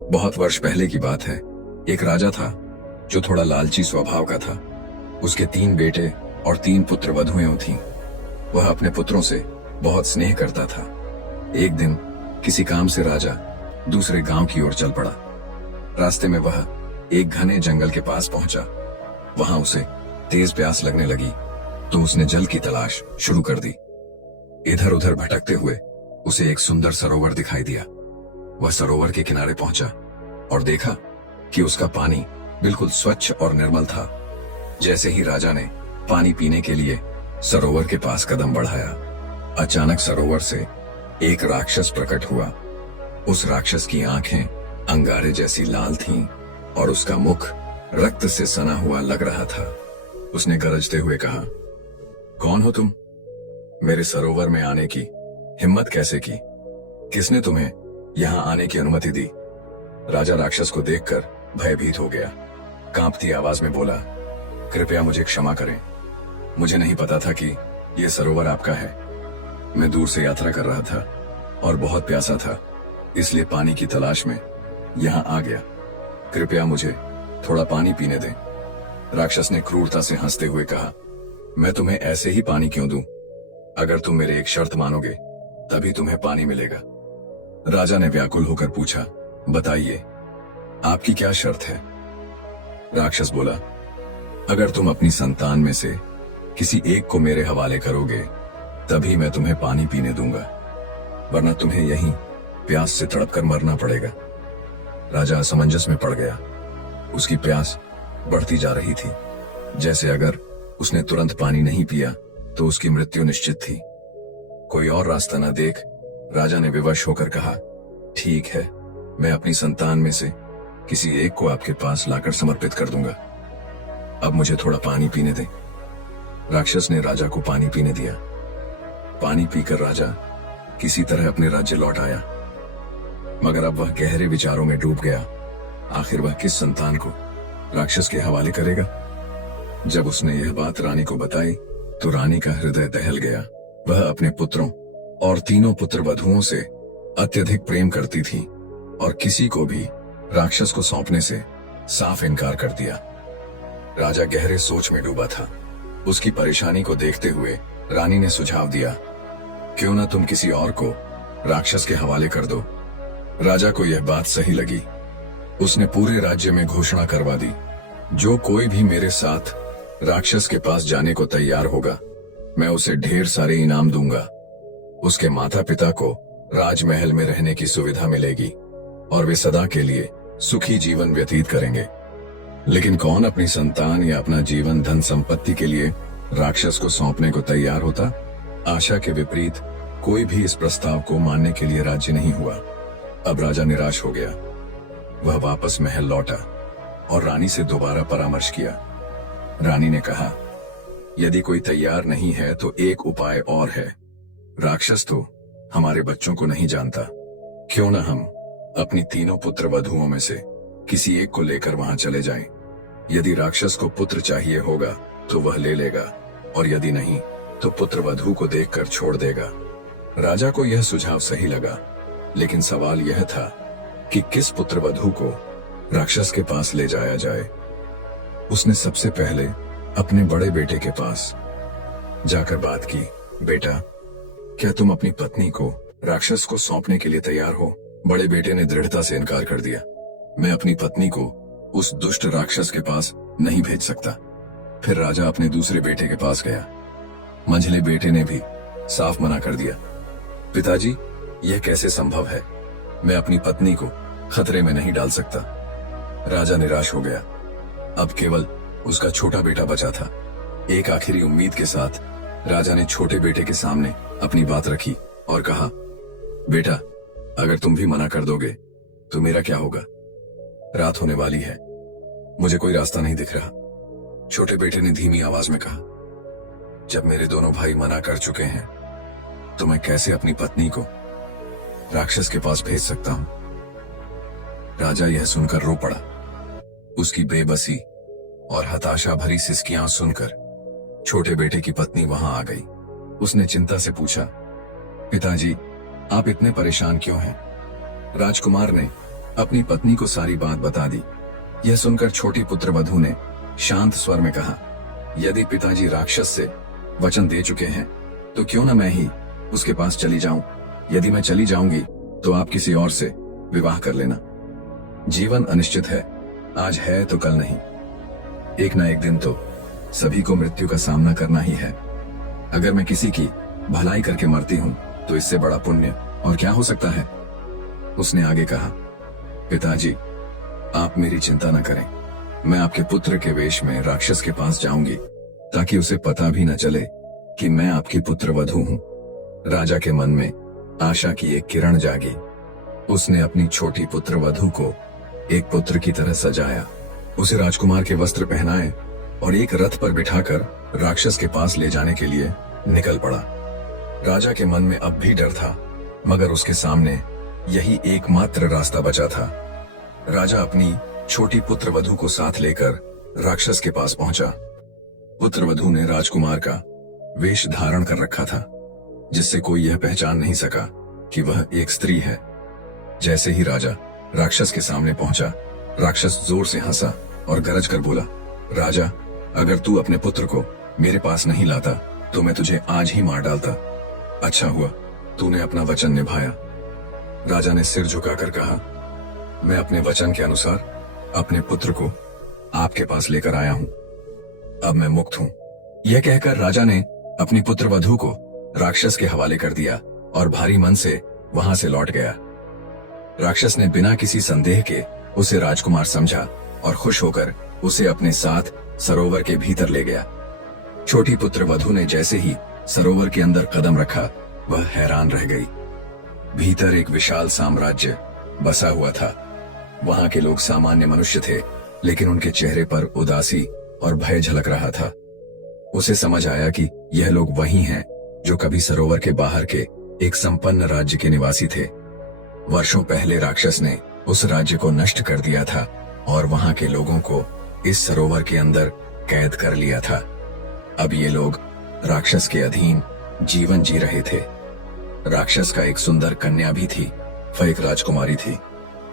बहुत वर्ष पहले की बात है। एक राजा था जो थोड़ा लालची स्वभाव का था। उसके 3 बेटे और 3 पुत्र वधुएं थीं। वह अपने पुत्रों से बहुत स्नेह करता था। एक दिन किसी काम से राजा दूसरे गांव की ओर चल पड़ा। रास्ते में वह एक घने जंगल के पास पहुंचा। वहां उसे तेज प्यास लगने लगी तो उसने जल की तलाश शुरू कर दी। इधर उधर भटकते हुए उसे एक सुंदर सरोवर दिखाई दिया। वह सरोवर के किनारे पहुंचा और देखा कि उसका पानी बिल्कुल स्वच्छ और निर्मल था। जैसे ही राजा ने पानी पीने के लिए सरोवर के पास कदम बढ़ाया, अचानक सरोवर से एक राक्षस प्रकट हुआ। उस राक्षस की आंखें अंगारे जैसी लाल थीं और उसका मुख रक्त से सना हुआ लग रहा था। उसने गरजते हुए कहा, कौन हो तुम? मेरे सरोवर में आने की हिम्मत कैसे की? किसने तुम्हें यहां आने की अनुमति दी? राजा राक्षस को देखकर भयभीत हो गया। कांपती आवाज में बोला, कृपया मुझे क्षमा करें। मुझे नहीं पता था कि यह सरोवर आपका है। मैं दूर से यात्रा कर रहा था और बहुत प्यासा था, इसलिए पानी की तलाश में यहां आ गया। कृपया मुझे थोड़ा पानी पीने दें। राक्षस ने क्रूरता से हंसते हुए कहा, मैं तुम्हें ऐसे ही पानी क्यों दूं? अगर तुम मेरे एक शर्त मानोगे तभी तुम्हें पानी मिलेगा। राजा ने व्याकुल होकर पूछा, बताइए, आपकी क्या शर्त है? राक्षस बोला, अगर तुम अपनी संतान में से किसी एक को मेरे हवाले करोगे तभी मैं तुम्हें पानी पीने दूंगा, वरना तुम्हें यहीं प्यास से तड़प कर मरना पड़ेगा। राजा असमंजस में पड़ गया। उसकी प्यास बढ़ती जा रही थी। जैसे अगर उसने तुरंत पानी नहीं पिया तो उसकी मृत्यु निश्चित थी। कोई और रास्ता न देख राजा ने विवश होकर कहा, ठीक है, मैं अपनी संतान में से किसी एक को आपके पास लाकर समर्पित कर दूंगा। अब मुझे थोड़ा पानी पीने दें। राक्षस ने राजा को पानी पीने दिया। पानी पीकर राजा किसी तरह अपने राज्य लौट आया, मगर अब वह गहरे विचारों में डूब गया। आखिर वह किस संतान को राक्षस के हवाले करेगा? जब उसने यह बात रानी को बताई तो रानी का हृदय दहल गया। वह अपने पुत्रों और तीनों पुत्र वधुओं से अत्यधिक प्रेम करती थी और किसी को भी राक्षस को सौंपने से साफ इनकार कर दिया। राजा गहरे सोच में डूबा था। उसकी परेशानी को देखते हुए रानी ने सुझाव दिया, क्यों ना तुम किसी और को राक्षस के हवाले कर दो। राजा को यह बात सही लगी। उसने पूरे राज्य में घोषणा करवा दी, जो कोई भी मेरे साथ राक्षस के पास जाने को तैयार होगा, मैं उसे ढेर सारे इनाम दूंगा। उसके माता पिता को राजमहल में रहने की सुविधा मिलेगी और वे सदा के लिए सुखी जीवन व्यतीत करेंगे। लेकिन कौन अपनी संतान या अपना जीवन धन संपत्ति के लिए राक्षस को सौंपने को तैयार होता? आशा के विपरीत कोई भी इस प्रस्ताव को मानने के लिए राजी नहीं हुआ। अब राजा निराश हो गया। वह वापस महल लौटा और रानी से दोबारा परामर्श किया। रानी ने कहा, यदि कोई तैयार नहीं है तो एक उपाय और है। राक्षस तो हमारे बच्चों को नहीं जानता। क्यों न हम अपनी तीनों पुत्र वधुओं में से किसी एक को लेकर वहां चले जाएं। यदि राक्षस को पुत्र चाहिए होगा तो वह ले लेगा और यदि नहीं तो पुत्र वधु को देखकर छोड़ देगा। राजा को यह सुझाव सही लगा, लेकिन सवाल यह था कि किस पुत्र वधु को राक्षस के पास ले जाया जाए। उसने सबसे पहले अपने बड़े बेटे के पास जाकर बात की, बेटा, क्या तुम अपनी पत्नी को राक्षस को सौंपने के लिए तैयार हो? बड़े बेटे ने दृढ़ता से इनकार कर दिया। मैं अपनी पत्नी को उस दुष्ट राक्षस के पास नहीं भेज सकता। फिर राजा अपने दूसरे बेटे के पास गया। मंझले बेटे ने भी साफ मना कर दिया, पिताजी, यह कैसे संभव है? मैं अपनी पत्नी को खतरे में नहीं डाल सकता। राजा निराश हो गया। अब केवल उसका छोटा बेटा बचा था। एक आखिरी उम्मीद के साथ राजा ने छोटे बेटे के सामने अपनी बात रखी और कहा, बेटा, अगर तुम भी मना कर दोगे तो मेरा क्या होगा? रात होने वाली है, मुझे कोई रास्ता नहीं दिख रहा। छोटे बेटे ने धीमी आवाज में कहा, जब मेरे दोनों भाई मना कर चुके हैं तो मैं कैसे अपनी पत्नी को राक्षस के पास भेज सकता हूं? राजा यह सुनकर रो पड़ा। उसकी बेबसी और हताशा भरी सिसकियां सुनकर छोटे बेटे की पत्नी वहां आ गई। उसने चिंता से पूछा, पिताजी, आप इतने परेशान क्यों हैं? राजकुमार ने अपनी पत्नी को सारी बात बता दी। यह सुनकर छोटी पुत्रवधू ने शांत स्वर में कहा, यदि पिताजी राक्षस से वचन दे चुके हैं तो क्यों न मैं ही उसके पास चली जाऊं। यदि मैं चली जाऊंगी तो आप किसी और से विवाह कर लेना। जीवन अनिश्चित है, आज है तो कल नहीं। एक ना एक दिन तो सभी को मृत्यु का सामना करना ही है। अगर मैं किसी की भलाई करके मरती हूं तो इससे बड़ा पुण्य और क्या हो सकता है। उसने आगे कहा, पिताजी आप मेरी चिंता न करें, मैं आपके पुत्र के वेश में राक्षस के पास जाऊंगी ताकि उसे पता भी न चले कि मैं आपकी पुत्रवधू हूं। राजा के मन में आशा की एक किरण जागी। उसने अपनी छोटी पुत्रवधू को एक पुत्र की तरह सजाया, उसे राजकुमार के वस्त्र पहनाए और एक रथ पर बिठाकर राक्षस के पास ले जाने के लिए निकल पड़ा। राजा के मन में अब भी डर था, मगर उसके सामने यही एकमात्र रास्ता बचा था। राजा अपनी छोटी पुत्रवधू को साथ लेकर राक्षस के पास पहुंचा। पुत्रवधू ने राजकुमार का वेश धारण कर रखा था, जिससे कोई यह पहचान नहीं सका कि वह एक स्त्री है। जैसे ही राजा राक्षस के सामने पहुंचा, राक्षस जोर से हंसा और गरज कर बोला, राजा अगर तू अपने पुत्र को मेरे पास नहीं लाता तो मैं तुझे आज ही मार डालता। अच्छा हुआ तूने अपना वचन निभाया। राजा ने सिर झुकाकर कहा, मैं अपने वचन के अनुसार अपने पुत्र को आपके पास लेकर आया हूं। अब मैं मुक्त हूं। यह कहकर राजा ने अपनी पुत्रवधू को राक्षस के हवाले कर दिया और भारी मन से वहां से लौट गया। राक्षस ने बिना किसी संदेह के उसे राजकुमार समझा और खुश होकर उसे अपने साथ सरोवर के भीतर ले गया। छोटी पुत्रवधू ने जैसे ही सरोवर के अंदर कदम रखा, वह हैरान रह गई। भीतर एक विशाल साम्राज्य बसा हुआ था। वहां के लोग सामान्य मनुष्य थे, लेकिन उनके चेहरे पर उदासी और भय झलक रहा था। उसे समझ आया कि यह लोग वही हैं जो कभी सरोवर के बाहर के एक संपन्न राज्य के निवासी थे। वर्षों पहले राक्षस ने उस राज्य को नष्ट कर दिया था और वहां के लोगों को इस सरोवर के अंदर कैद कर लिया था। अब ये लोग राक्षस के अधीन जीवन जी रहे थे। राक्षस का एक सुंदर कन्या भी थी। वह एक राजकुमारी थी,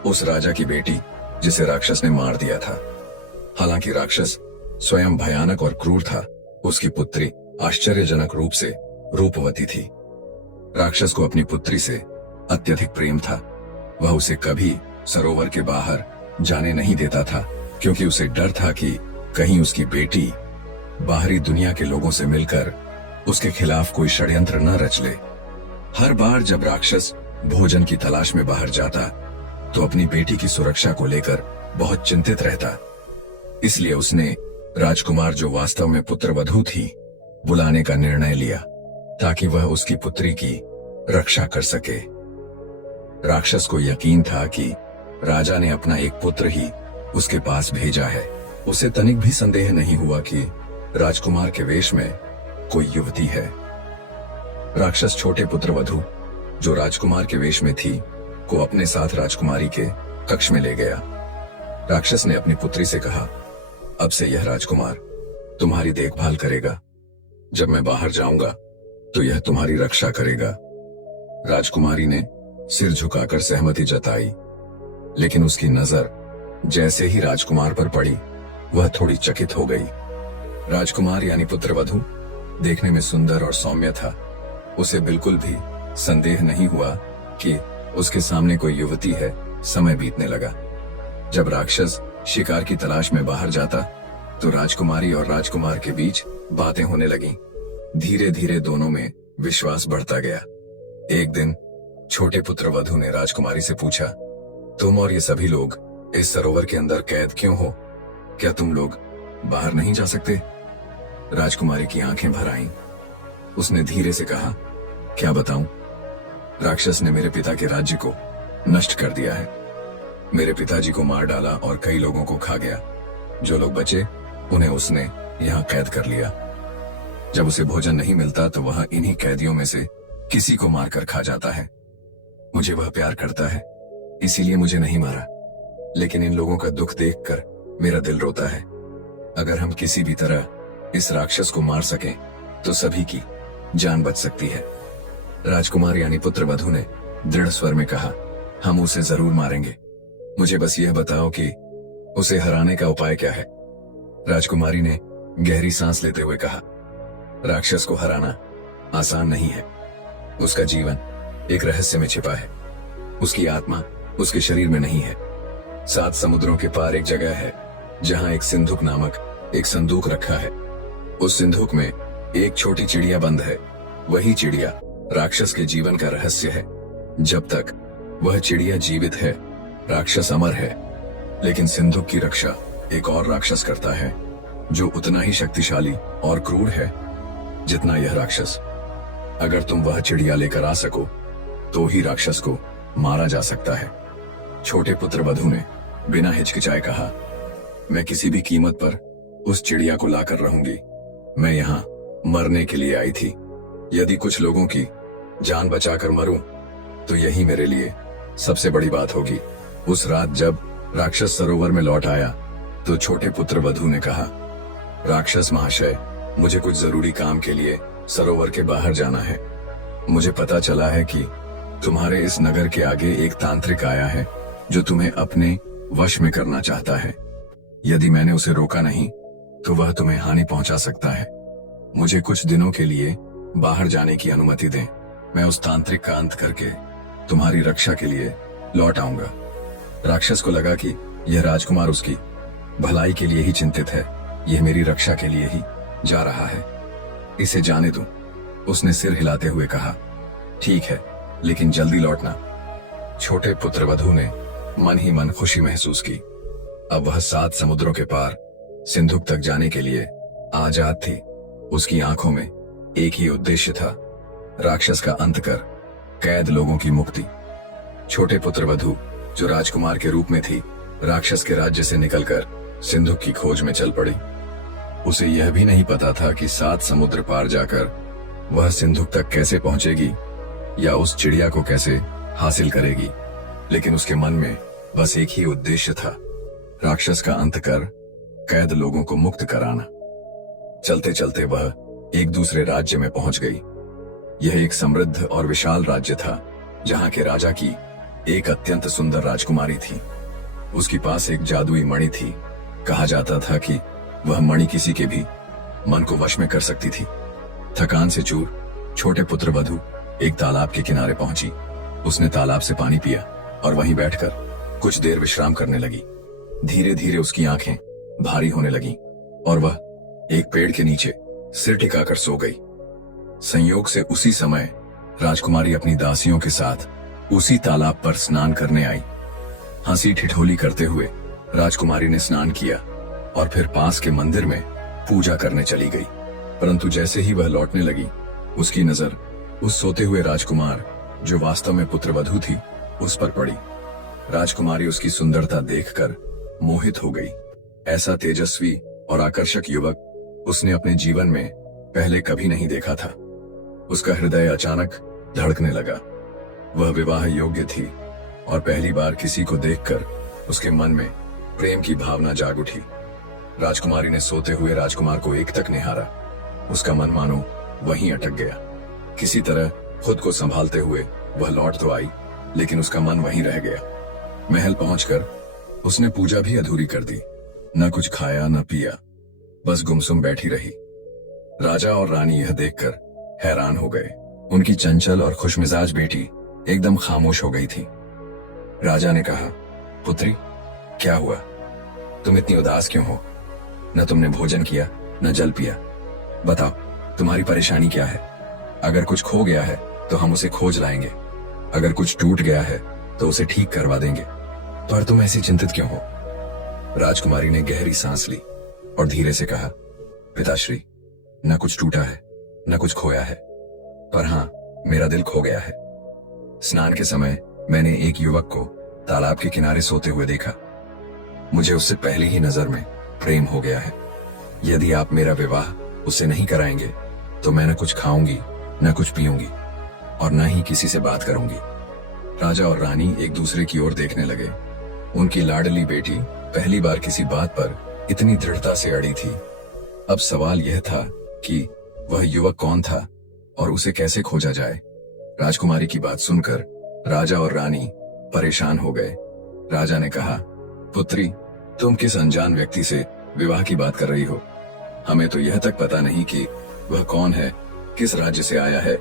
उस राजा की बेटी जिसे राक्षस ने मार दिया था। हालांकि राक्षस स्वयं भयानक और क्रूर था, उसकी पुत्री आश्चर्यजनक रूप से रूपवती थी। राक्षस को अपनी पुत्री से अत्यधिक प्रेम था। वह उसे कभी सरोवर के बाहर जाने नहीं देता था, क्योंकि उसे डर था कि कहीं उसकी बेटी बाहरी दुनिया के लोगों से मिलकर उसके खिलाफ कोई षड्यंत्र न रच ले। हर बार जब राक्षस भोजन की तलाश में बाहर जाता तो अपनी बेटी की सुरक्षा को लेकर बहुत चिंतित रहता। इसलिए उसने राजकुमार, जो वास्तव में पुत्रवधू थी, बुलाने का निर्णय लिया ताकि वह उसकी पुत्री की रक्षा कर सके। राक्षस को यकीन था कि राजा ने अपना एक पुत्र ही उसके पास भेजा है। उसे तनिक भी संदेह नहीं हुआ कि राजकुमार के वेश में कोई युवती है। राक्षस छोटे पुत्रवधू, जो राजकुमार के वेश में थी, को अपने साथ राजकुमारी के कक्ष में ले गया। राक्षस ने अपनी पुत्री से कहा, अब से यह राजकुमार तुम्हारी देखभाल करेगा। जब मैं बाहर जाऊंगा तो यह तुम्हारी रक्षा करेगा। राजकुमारी ने सिर झुकाकर सहमति जताई, लेकिन उसकी नजर जैसे ही राजकुमार पर पड़ी, वह थोड़ी चकित हो गई। राजकुमार यानी पुत्रवधू देखने में सुंदर और सौम्य था। उसे बिल्कुल भी संदेह नहीं हुआ कि उसके सामने कोई युवती है। समय बीतने लगा। जब राक्षस शिकार की तलाश में बाहर जाता तो राजकुमारी और राजकुमार के बीच बातें होने लगीं। धीरे धीरे दोनों में विश्वास बढ़ता गया। एक दिन छोटे पुत्रवधू ने राजकुमारी से पूछा, तुम और ये सभी लोग इस सरोवर के अंदर कैद क्यों हो? क्या तुम लोग बाहर नहीं जा सकते? राजकुमारी की आंखें भर आईं। उसने धीरे से कहा, क्या बताऊं? राक्षस ने मेरे पिता के राज्य को नष्ट कर दिया है। मेरे पिताजी को मार डाला और कई लोगों को खा गया। जो लोग बचे उन्हें उसने यहाँ कैद कर लिया। जब उसे भोजन नहीं मिलता तो वह इन्हीं कैदियों में से किसी को मारकर खा जाता है। मुझे वह प्यार करता है, इसीलिए मुझे नहीं मारा। लेकिन इन लोगों का दुख देखकर मेरा दिल रोता है। अगर हम किसी भी तरह इस राक्षस को मार सकें तो सभी की जान बच सकती है। राजकुमार यानी पुत्रवधू ने दृढ़ स्वर में कहा, हम उसे जरूर मारेंगे। मुझे बस यह बताओ कि उसे हराने का उपाय क्या है। राजकुमारी ने गहरी सांस लेते हुए कहा, राक्षस को हराना आसान नहीं है। उसका जीवन एक रहस्य में छिपा है। उसकी आत्मा उसके शरीर में नहीं है। 7 समुद्रों के पार एक जगह है जहां एक सिंधुक नामक एक संदूक रखा है। उस सिंधुक में एक छोटी चिड़िया बंद है। वही चिड़िया राक्षस के जीवन का रहस्य है। जब तक वह चिड़िया जीवित है, राक्षस अमर है। लेकिन सिंधुक की रक्षा एक और राक्षस करता है, जो उतना ही शक्तिशाली और क्रूर है जितना यह राक्षस। अगर तुम वह चिड़िया लेकर आ सको तो ही राक्षस को मारा जा सकता है। छोटे पुत्र वधु ने बिना हिचकिचाए कहा, मैं किसी भी कीमत पर उस चिड़िया को लाकर रहूंगी। मैं यहाँ मरने के लिए आई थी। यदि कुछ लोगों की जान बचाकर मरूं तो यही मेरे लिए सबसे बड़ी बात होगी। उस रात जब राक्षस सरोवर में लौट आया तो छोटे पुत्र वधु ने कहा, राक्षस महाशय, मुझे कुछ जरूरी काम के लिए सरोवर के बाहर जाना है। मुझे पता चला है कि तुम्हारे इस नगर के आगे एक तांत्रिक आया है जो तुम्हें अपने वश में करना चाहता है। यदि मैंने उसे रोका नहीं तो वह तुम्हें हानि पहुंचा सकता है। मुझे कुछ दिनों के लिए बाहर जाने की अनुमति दें। मैं उस तांत्रिक का अंत करके तुम्हारी रक्षा के लिए लौट आऊंगा। राक्षस को लगा कि यह राजकुमार उसकी भलाई के लिए ही चिंतित है। यह मेरी रक्षा के लिए ही जा रहा है। इसे जाने दो। उसने सिर हिलाते हुए कहा, ठीक है, लेकिन जल्दी लौटना। छोटे पुत्र वधु ने मन ही मन खुशी महसूस की। अब वह 7 समुद्रों के पार सिंधुक तक जाने के लिए आजाद थी। उसकी आंखों में एक ही उद्देश्य था, राक्षस का अंत कर कैद लोगों की मुक्ति। छोटे पुत्र वधु जो राजकुमार के रूप में थी, राक्षस के राज्य से निकलकर सिंधुक की खोज में चल पड़ी। उसे यह भी नहीं पता था कि 7 समुद्र पार जाकर वह सिंधुक तक कैसे पहुंचेगी या उस चिड़िया को कैसे हासिल करेगी। लेकिन उसके मन में बस एक ही उद्देश्य था, राक्षस का अंत कर कैद लोगों को मुक्त कराना। चलते चलते वह एक दूसरे राज्य में पहुंच गई। यह एक समृद्ध और विशाल राज्य था जहां के राजा की एक अत्यंत सुंदर राजकुमारी थी। उसके पास एक जादुई मणि थी। कहा जाता था कि वह मणि किसी के भी मन को वश में कर सकती थी। थकान से चूर छोटे पुत्र वधु एक तालाब के किनारे पहुंची। उसने तालाब से पानी पिया और वहीं बैठकर कुछ देर विश्राम करने लगी। धीरे धीरे उसकी आंखें भारी होने लगीं और वह एक पेड़ के नीचे सिर टिकाकर सो गई। संयोग से उसी समय राजकुमारी अपनी दासियों के साथ उसी तालाब पर स्नान करने आई। हंसी ठिठोली करते हुए राजकुमारी ने स्नान किया और फिर पास के मंदिर में पूजा करने चली गई। परंतु जैसे ही वह लौटने लगी, उसकी नजर उस सोते हुए राजकुमार, जो वास्तव में पुत्रवधू थी, उस पर पड़ी। राजकुमारी उसकी सुंदरता देखकर मोहित हो गई। ऐसा तेजस्वी और आकर्षक युवक उसने अपने जीवन में पहले कभी नहीं देखा था। उसका हृदय अचानक धड़कने लगा। वह विवाह योग्य थी और पहली बार किसी को देखकर उसके मन में प्रेम की भावना जाग उठी। राजकुमारी ने सोते हुए राजकुमार को एकटक निहारा। उसका मन मानो वहीं अटक गया। किसी तरह खुद को संभालते हुए वह लौट तो आई, लेकिन उसका मन वहीं रह गया। महल पहुंचकर उसने पूजा भी अधूरी कर दी। न कुछ खाया न पिया, बस गुमसुम बैठी रही। राजा और रानी यह देखकर हैरान हो गए। उनकी चंचल और खुशमिजाज बेटी एकदम खामोश हो गई थी। राजा ने कहा, पुत्री, क्या हुआ? तुम इतनी उदास क्यों हो? न तुमने भोजन किया न जल पिया। बताओ, तुम्हारी परेशानी क्या है? अगर कुछ खो गया है तो हम उसे खोज लाएंगे। अगर कुछ टूट गया है तो उसे ठीक करवा देंगे। पर तुम ऐसी चिंतित क्यों हो? राजकुमारी ने गहरी सांस ली और धीरे से कहा, पिताश्री, न कुछ टूटा है न कुछ खोया है, पर हाँ, मेरा दिल खो गया है। स्नान के समय मैंने एक युवक को तालाब के किनारे सोते हुए देखा। मुझे उससे पहले ही नजर में प्रेम हो गया है। यदि आप मेरा विवाह उससे नहीं कराएंगे तो मैं न कुछ खाऊंगी न कुछ पीऊंगी और न ही किसी से बात करूंगी। राजा और रानी एक दूसरे की ओर देखने लगे। उनकी लाडली बेटी पहली बार किसी बात पर इतनी दृढ़ता से अड़ी थी। अब सवाल यह था कि वह युवक कौन था और उसे कैसे खोजा जाए। राजकुमारी की बात सुनकर राजा और रानी परेशान हो गए। राजा ने कहा, पुत्री, तुम किस अनजान व्यक्ति से विवाह की बात कर रही हो? हमें तो यह तक पता नहीं कि वह कौन है, किस राज्य से आया है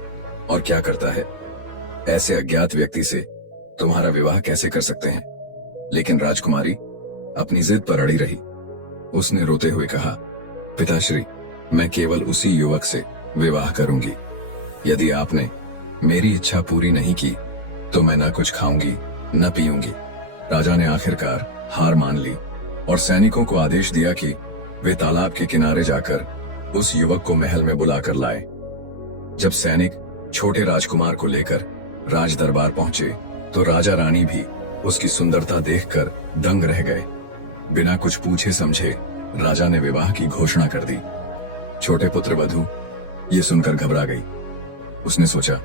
और क्या करता है। ऐसे अज्ञात व्यक्ति से तुम्हारा विवाह कैसे कर सकते हैं? लेकिन राजकुमारी अपनी जिद पर अड़ी रही। उसने रोते हुए कहा, पिताश्री, मैं केवल उसी युवक से विवाह करूंगी। यदि आपने मेरी इच्छा पूरी नहीं की तो मैं न कुछ खाऊंगी न पीऊंगी। राजा ने आखिरकार हार मान ली और सैनिकों को आदेश दिया कि वे तालाब के किनारे जाकर उस युवक को महल में बुलाकर लाए। जब सैनिक छोटे राजकुमार को लेकर राज दरबार पहुंचे तो राजा रानी भी उसकी सुंदरता देखकर दंग रह गए। बिना कुछ पूछे समझे राजा ने विवाह की घोषणा कर दी। छोटे पुत्र वधू ये सुनकर घबरा गई। उसने सोचा,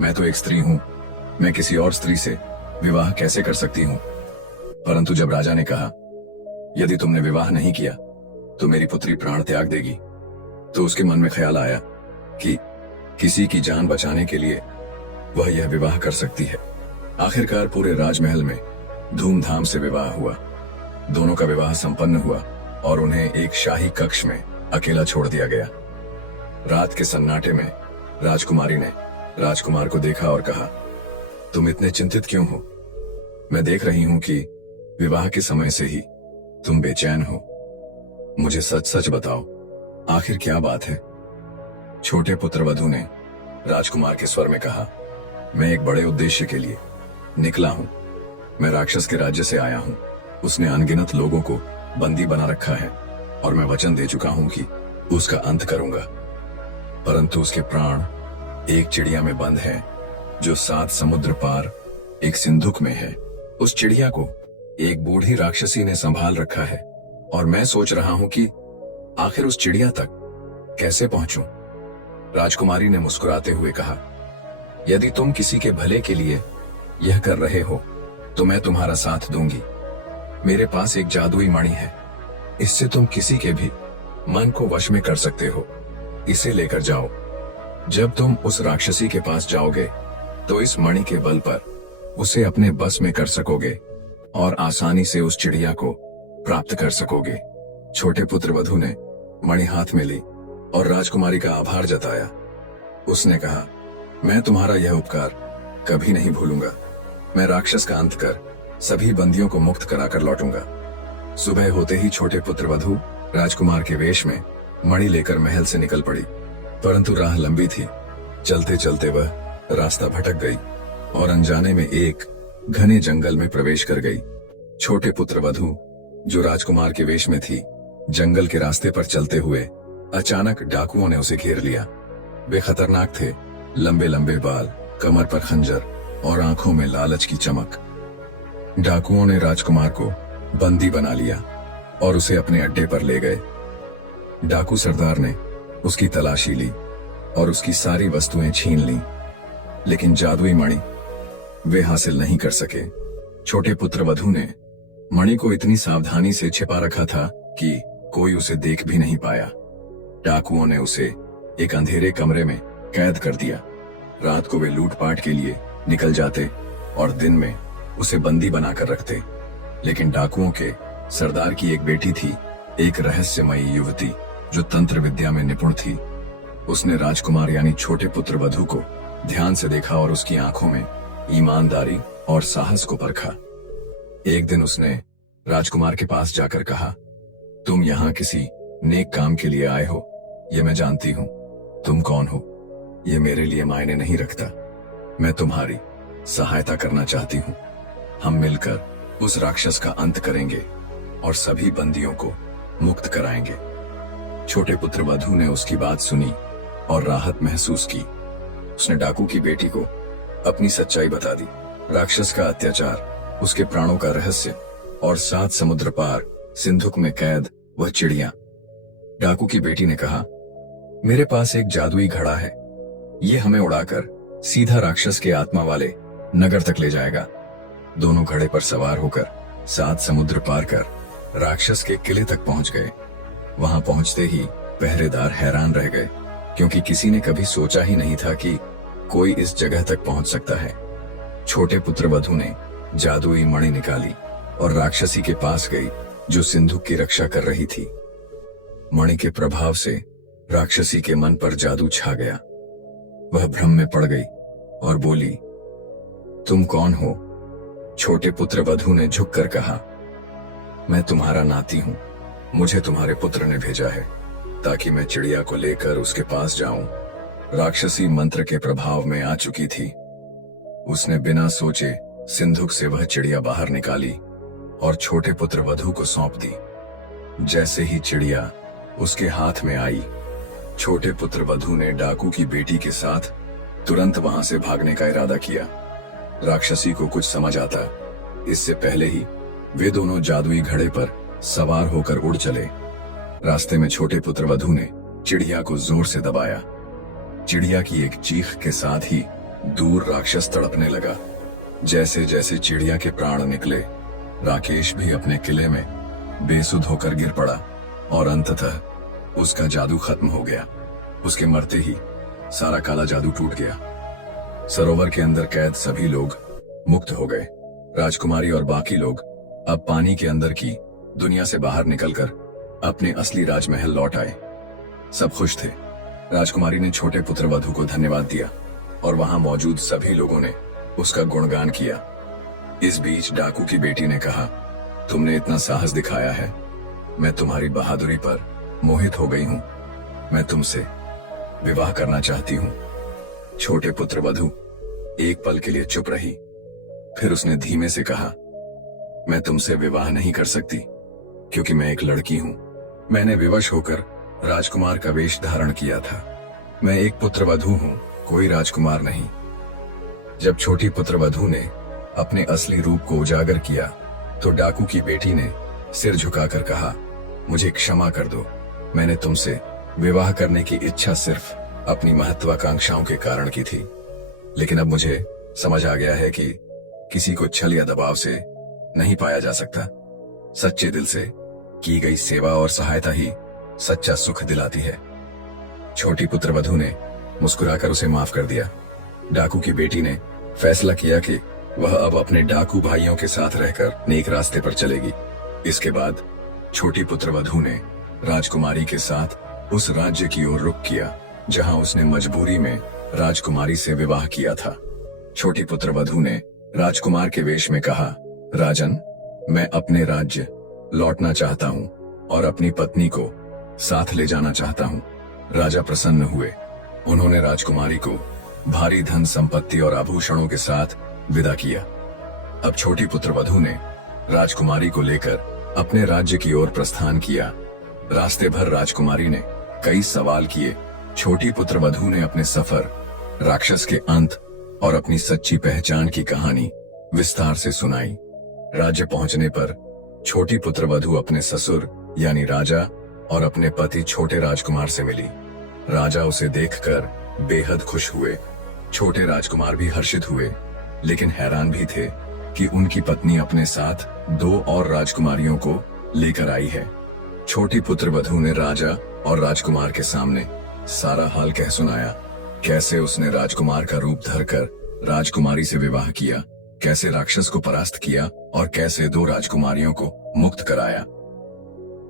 मैं तो एक स्त्री हूं, मैं किसी और स्त्री से विवाह कैसे कर सकती हूं? परंतु जब राजा ने कहा, यदि तुमने विवाह नहीं किया तो मेरी पुत्री प्राण त्याग देगी, तो उसके मन में ख्याल आया कि किसी की जान बचाने के लिए वह यह विवाह कर सकती है। आखिरकार पूरे राजमहल में धूमधाम से विवाह हुआ। दोनों का विवाह संपन्न हुआ और उन्हें एक शाही कक्ष में अकेला छोड़ दिया गया। रात के सन्नाटे में राजकुमारी ने राजकुमार को देखा और कहा, तुम इतने चिंतित क्यों हो? मैं देख रही हूं कि विवाह के समय से ही तुम बेचैन हो। मुझे सच सच बताओ, आखिर क्या बात है? छोटे पुत्र वधू ने राजकुमार के स्वर में कहा, मैं एक बड़े उद्देश्य के लिए निकला हूं। मैं राक्षस के राज्य से आया हूं। उसने अनगिनत लोगों को बंदी बना रखा है और मैं वचन दे चुका हूं कि उसका अंत करूंगा। परंतु उसके प्राण एक चिड़िया में बंद है जो 7 समुद्र पार एक सिंधुक में है। उस चिड़िया को एक बूढ़ी राक्षसी ने संभाल रखा है और मैं सोच रहा हूं कि आखिर उस चिड़िया तक कैसे पहुंचूं। राजकुमारी ने मुस्कुराते हुए कहा, यदि तुम किसी के भले के लिए यह कर रहे हो तो मैं तुम्हारा साथ दूंगी। मेरे पास एक जादुई मणि है, इससे तुम किसी के भी मन को वश में कर सकते हो। इसे लेकर जाओ। जब तुम उस राक्षसी के पास जाओगे तो इस मणि के बल पर उसे अपने बस में कर सकोगे और आसानी से उस चिड़िया को प्राप्त कर सकोगे। छोटे पुत्र वधू ने मणि हाथ में ली और राजकुमारी का आभार जताया। उसने कहा, मैं तुम्हारा यह उपकार कभी नहीं भूलूंगा। मैं राक्षस का अंत कर सभी बंदियों को मुक्त कराकर लौटूंगा। सुबह होते ही छोटे पुत्र वधू राजकुमार के वेश में मणि लेकर महल से निकल पड़ी। परंतु राह लंबी थी। चलते चलते वह रास्ता भटक गई और अनजाने में एक घने जंगल में प्रवेश कर गई। छोटे पुत्र वधू जो राजकुमार के वेश में थी, जंगल के रास्ते पर चलते हुए अचानक डाकुओं ने उसे घेर लिया। वे खतरनाक थे, लंबे लंबे बाल, कमर पर खंजर और आंखों में लालच की चमक। डाकुओं ने राजकुमार को बंदी बना लिया और उसे अपने अड्डे पर ले गए। डाकू सरदार ने उसकी तलाशी ली और उसकी सारी वस्तुएं छीन लीं, लेकिन जादुई मणि वे हासिल नहीं कर सके। छोटे पुत्र वधू ने मणि को इतनी सावधानी से छिपा रखा था कि कोई उसे देख भी नहीं पाया। डाकुओं ने उसे एक अंधेरे कमरे में कैद कर दिया। रात को वे लूटपाट के लिए निकल जाते और दिन में उसे बंदी बनाकर रखते। लेकिन डाकुओं के सरदार की एक बेटी थी, एक रहस्यमयी युवती जो तंत्र विद्या में निपुण थी। उसने राजकुमार यानी छोटे पुत्र वधू को ध्यान से देखा और उसकी आंखों में ईमानदारी और साहस को परखा। एक दिन उसने राजकुमार के पास जाकर कहा, तुम यहाँ किसी नेक काम के लिए आए हो, ये मैं जानती हूँ। तुम कौन हो ये मेरे लिए मायने नहीं रखता। मैं तुम्हारी सहायता करना चाहती हूँ। हम मिलकर उस राक्षस का अंत करेंगे और सभी बंदियों को मुक्त कराएंगे। छोटे पुत्र वधू ने उसकी बात सुनी और राहत महसूस की। उसने डाकू की बेटी को अपनी सच्चाई बता दी, राक्षस का अत्याचार, उसके प्राणों का रहस्य और 7 समुद्र पार सिंधुक में कैद वह चिड़िया। डाकू की बेटी ने कहा, मेरे पास एक जादुई घड़ा है, ये हमें उड़ाकर सीधा राक्षस के आत्मा वाले नगर तक ले जाएगा। दोनों घड़े पर सवार होकर 7 समुद्र पार कर राक्षस के किले तक पहुंच गए। वहां पहुंचते ही पहरेदार हैरान रह गए, क्योंकि किसी ने कभी सोचा ही नहीं था कि कोई इस जगह तक पहुंच सकता है। छोटे पुत्र वधू ने जादुई मणि निकाली और राक्षसी के पास गई जो सिंधुक की रक्षा कर रही थी। मणि के प्रभाव से राक्षसी के मन पर जादू छा गया। वह भ्रम में पड़ गई और बोली, तुम कौन हो? छोटे पुत्र वधु ने झुककर कहा, मैं तुम्हारा नाती हूं। मुझे तुम्हारे पुत्र ने भेजा है ताकि मैं चिड़िया को लेकर उसके पास जाऊं। राक्षसी मंत्र के प्रभाव में आ चुकी थी। उसने बिना सोचे सिंधुक से वह चिड़िया बाहर निकाली और छोटे पुत्र वधु को सौंप दी। जैसे ही चिड़िया उसके हाथ में आई, छोटे पुत्र वधु ने डाकू की बेटी के साथ तुरंत वहां से भागने का इरादा किया। राक्षसी को कुछ समझ आता, इससे पहले ही वे दोनों जादुई घड़े पर सवार होकर उड़ चले। रास्ते में छोटे पुत्र वधु ने चिड़िया को जोर से दबाया। चिड़िया की एक चीख के साथ ही दूर राक्षस तड़पने लगा। जैसे जैसे चिड़िया के प्राण निकले, राकेश भी अपने किले में बेसुध होकर गिर पड़ा और अंततः उसका जादू खत्म हो गया। उसके मरते ही सारा काला जादू टूट गया। सरोवर के अंदर कैद सभी लोग मुक्त हो गए। राजकुमारी और बाकी लोग अब पानी के अंदर की दुनिया से बाहर निकलकर अपने असली राजमहल लौट आए। सब खुश थे। राजकुमारी ने छोटे पुत्र वधु को धन्यवाद दिया और वहां मौजूद सभी लोगों ने उसका गुणगान किया। इस बीच डाकू की बेटी ने कहा, तुमने इतना साहस दिखाया है, मैं तुम्हारी बहादुरी पर मोहित हो गई हूं। मैं तुमसे विवाह करना चाहती हूं। छोटे पुत्र वधु एक पल के लिए चुप रही, फिर उसने धीमे से कहा, मैं तुमसे विवाह नहीं कर सकती क्योंकि मैं एक लड़की हूं। मैंने विवश होकर राजकुमार का वेश धारण किया था। मैं एक पुत्र वधु हूं, कोई राजकुमार नहीं। जब छोटी पुत्र वधु ने अपने असली रूप को उजागर किया तो डाकू की बेटी ने सिर झुकाकर कहा, मुझे क्षमा कर दो। मैंने तुमसे विवाह करने की इच्छा सिर्फ अपनी महत्वाकांक्षाओं के कारण की थी, लेकिन अब मुझे समझ आ गया है कि किसी को छल या दबाव से नहीं पाया जा सकता। सच्चे दिल से की गई सेवा और सहायता ही सच्चा सुख दिलाती है। छोटी पुत्र वधु ने मुस्कुराकर उसे माफ कर दिया। डाकू की बेटी ने फैसला किया कि वह अब अपने डाकू भाइयों के साथ रहकर नेक रास्ते पर चलेगी। इसके बाद छोटी पुत्र वधु ने राजकुमारी के साथ उस राज्य की ओर रुख किया जहां उसने मजबूरी में राजकुमारी से विवाह किया था। छोटी पुत्र वधु ने राजकुमार के वेश में कहा, राजन, मैं अपने राज्य लौटना चाहता हूं और अपनी पत्नी को साथ ले जाना चाहता हूं। राजा प्रसन्न हुए। उन्होंने राजकुमारी को भारी धन संपत्ति और आभूषणों के साथ विदा किया। अब छोटी पुत्र वधु ने राजकुमारी को लेकर अपने राज्य की ओर प्रस्थान किया। रास्ते भर राजकुमारी ने कई सवाल किए। छोटी पुत्र वधु ने अपने सफर, राक्षस के अंत और अपनी सच्ची पहचान की कहानी विस्तार से सुनाई। राज्य पहुंचने पर छोटी पुत्र वधु अपने ससुर यानी राजा और अपने पति छोटे राजकुमार से मिली। राजा उसे देखकर बेहद खुश हुए। छोटे राजकुमार भी हर्षित हुए, लेकिन हैरान भी थे कि उनकी पत्नी अपने साथ 2 और राजकुमारियों को लेकर आई है। छोटी पुत्र वधु ने राजा और राजकुमार के सामने सारा हाल कह सुनाया। कैसे उसने राजकुमार का रूप धरकर राजकुमारी से विवाह किया, कैसे राक्षस को परास्त किया और कैसे 2 राजकुमारियों को मुक्त कराया।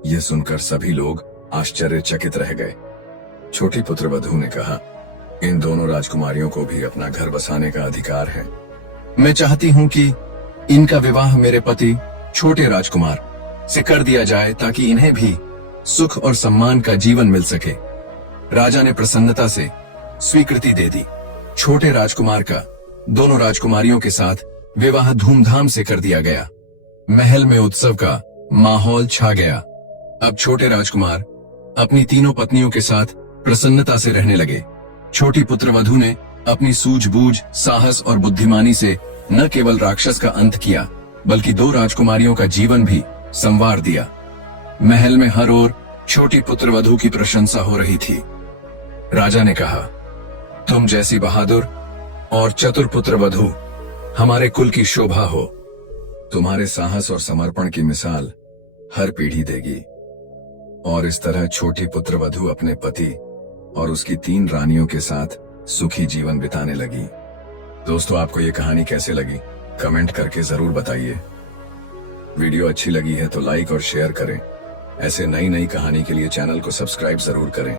यह सुनकर सभी लोग आश्चर्यचकित रह गए। छोटी पुत्र वधु ने कहा, इन दोनों राजकुमारियों को भी अपना घर बसाने का अधिकार है। मैं चाहती हूँ कि इनका विवाह मेरे पति छोटे राजकुमार से कर दिया जाए ताकि इन्हें भी सुख और सम्मान का जीवन मिल सके। राजा ने प्रसन्नता से स्वीकृति दे दी। छोटे राजकुमार का दोनों राजकुमारियों के साथ विवाह धूमधाम से कर दिया गया। महल में उत्सव का माहौल छा गया। अब छोटे राजकुमार अपनी तीनों पत्नियों के साथ प्रसन्नता से रहने लगे। छोटी पुत्र वधु ने अपनी सूझबूझ, साहस और बुद्धिमानी से न केवल राक्षस का अंत किया, बल्कि 2 राजकुमारियों का जीवन भी संवार दिया। महल में हर ओर छोटी पुत्र वधु की प्रशंसा हो रही थी। राजा ने कहा, तुम जैसी बहादुर और चतुर पुत्र वधु हमारे कुल की शोभा हो। तुम्हारे साहस और समर्पण की मिसाल हर पीढ़ी देगी। और इस तरह छोटी पुत्र वधु अपने पति और उसकी 3 रानियों के साथ सुखी जीवन बिताने लगी। दोस्तों, आपको ये कहानी कैसे लगी? कमेंट करके जरूर बताइए। वीडियो अच्छी लगी है तो लाइक और शेयर करें। ऐसे नई नई कहानी के लिए चैनल को सब्सक्राइब जरूर करें।